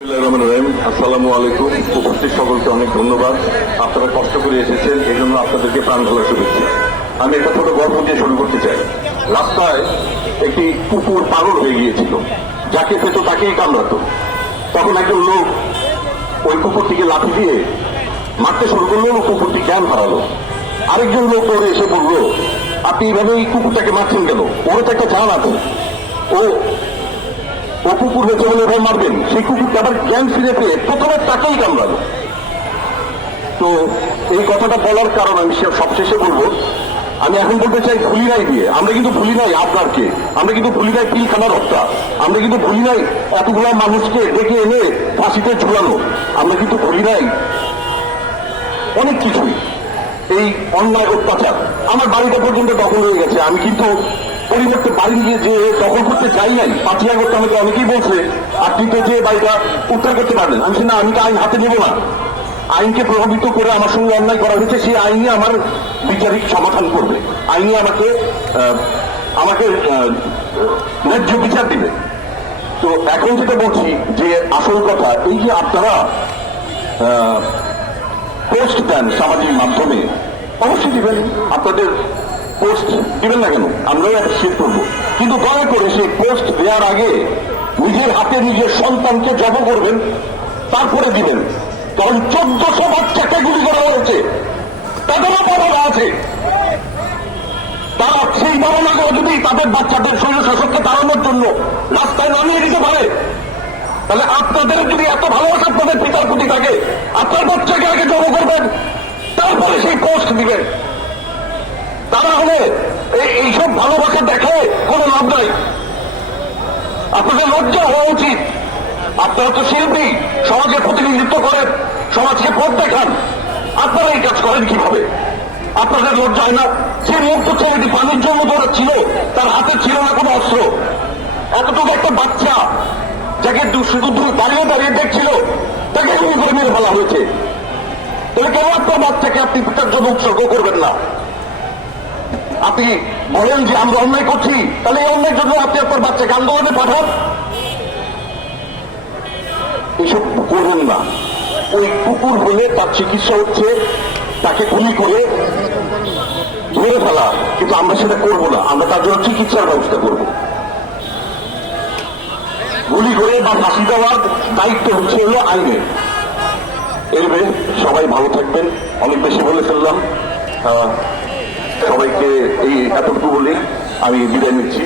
আসসালামু আলাইকুম। উপস্থিত সকলকে অনেক ধন্যবাদ। আপনারা কষ্ট করে এসেছেন, এই জন্য আপনাদেরকে প্রাণ ঢালা শুভেচ্ছা। আমি একটা ছোট গল্প দিয়ে শুরু করতে চাই। রাস্তায় একটি কুকুর পাগল হয়ে গিয়েছিল, যাকে পেত তাকেই কামড়াতো। তখন একজন লোক ওই কুকুরটিকে লাঠি দিয়ে মারতে শুরু করলো, কুকুরটি জ্ঞান হারালো। আরেকজন লোক ওরে এসে বলল, আপনি এইভাবে এই কুকুরটাকে মারছেন কেন? ওর তো একটা জান আছে, ও কুকুর হয়েছে বলে এভাবে মারবেন? সেই কুকুরটা আবার জ্ঞান ফিরে পেয়ে প্রথমে তাকেই কামড়ালো। তো এই কথাটা বলার কারণ আমি সবশেষে বলবো, আমি এখন বলতে চাই ভুলি নাই দিয়ে। আমরা কিন্তু ভুলি নাই আপনারকে, আমরা কিন্তু ভুলি নাই পিলখানার হত্যা, আমরা কিন্তু ভুলি নাই এতগুলা মানুষকে ডেকে এনে ফাঁসিতে ঝুলানো, আমরা কিন্তু ভুলি নাই অনেক কিছুই। এই অন্যায় অত্যাচার আমার বাড়িটা পর্যন্ত দখল হয়ে গেছে। আমি কিন্তু পরিবর্তে বাড়ি নিয়ে যে দখল করতে চাই নাই। 5 আগস্ট আমাকে অনেকেই বলছে আপনি তো যে বাড়িটা উদ্ধার করতে পারবেন। আমি না, আমি তো আইন হাতে নেব না। আইনকে প্রভাবিত করে আমার সঙ্গে অন্যায় করা হয়েছে, সেই আইনে আমার বিচারিক সমাধান করবে, আইনে আমাকে ন্যায্য বিচার দিবে। তো এখন যেটা বলছি যে আসল কথা এই যে আপনারা পোস্ট দেন সামাজিক মাধ্যমে, অবশ্যই দিবেন, আপনাদের পোস্ট দিবেন না কেন, আমরাও অ্যাপ্রিসিয়েট করবো। কিন্তু দয়া করে সেই পোস্ট দেওয়ার আগে নিজের হাতে নিজের সন্তানকে জব করবেন, তারপরে দিবেন। কারণ 1400 বাচ্চাকে গুলি করা হয়েছে, তাদেরও বাবা আছে। তারা সেই বাবা যদি তাদের বাচ্চাদের শৈল শাসককে তাড়ানোর জন্য রাস্তায় নামিয়ে দিতে পারে, তাহলে আপনাদের যদি এত ভালোবাসা আপনাদের পিতার প্রতি থাকে, আপনার বাচ্চাকে আগে জড়ো করবেন, তারপরে সেই পোস্ট দিবেন। তারা হলে এইসব ভালোবাসা দেখে কোনো লাভ নাই। আপনাদের লজ্জা হওয়া উচিত। আপনারা তো শিল্পী, সমাজের প্রতিনিধিত্ব করেন, সমাজকে পথ দেখান, আপনারা এই কাজ করেন কিভাবে? আপনাদের লজ্জা হয় না? সে মুক্ত ছেলেটি পানির জন্য দৌড়াচ্ছিল, তার হাতে ছিল না কোনো অস্ত্র। এতটুকু একটা বাচ্চা যাকে শুধু দাঁড়িয়ে দাঁড়িয়ে দেখছিল, তাকে গুলি করে মেরে ফেলা হয়েছে। তাহলে কেন আপনার বাচ্চাকে আপনি পিতার জন্য উৎসর্গ করবেন না? আপনি বলেন যে আমরা অন্যায় করছি, তাহলে এই অন্যায়ের জন্য আপনি আপনার বাচ্চাকে আন্দোলনে পাঠান। এইসব করবেন না। ওই কুকুর হলে তার চিকিৎসা হচ্ছে তাকে গুলি করে ধরে ফেলা, কিন্তু আমরা সেটা করবো না। আমরা তার জন্য চিকিৎসার ব্যবস্থা করব। গুলি করে বা ফাঁসি দেওয়ার দায়িত্ব হচ্ছে হলো আইনের। এরবে সবাই ভালো থাকবেন। অনেক বেশি বলে ফেললাম, সবাইকে এই এতটুকু বলে আমি বিদায় নিচ্ছি।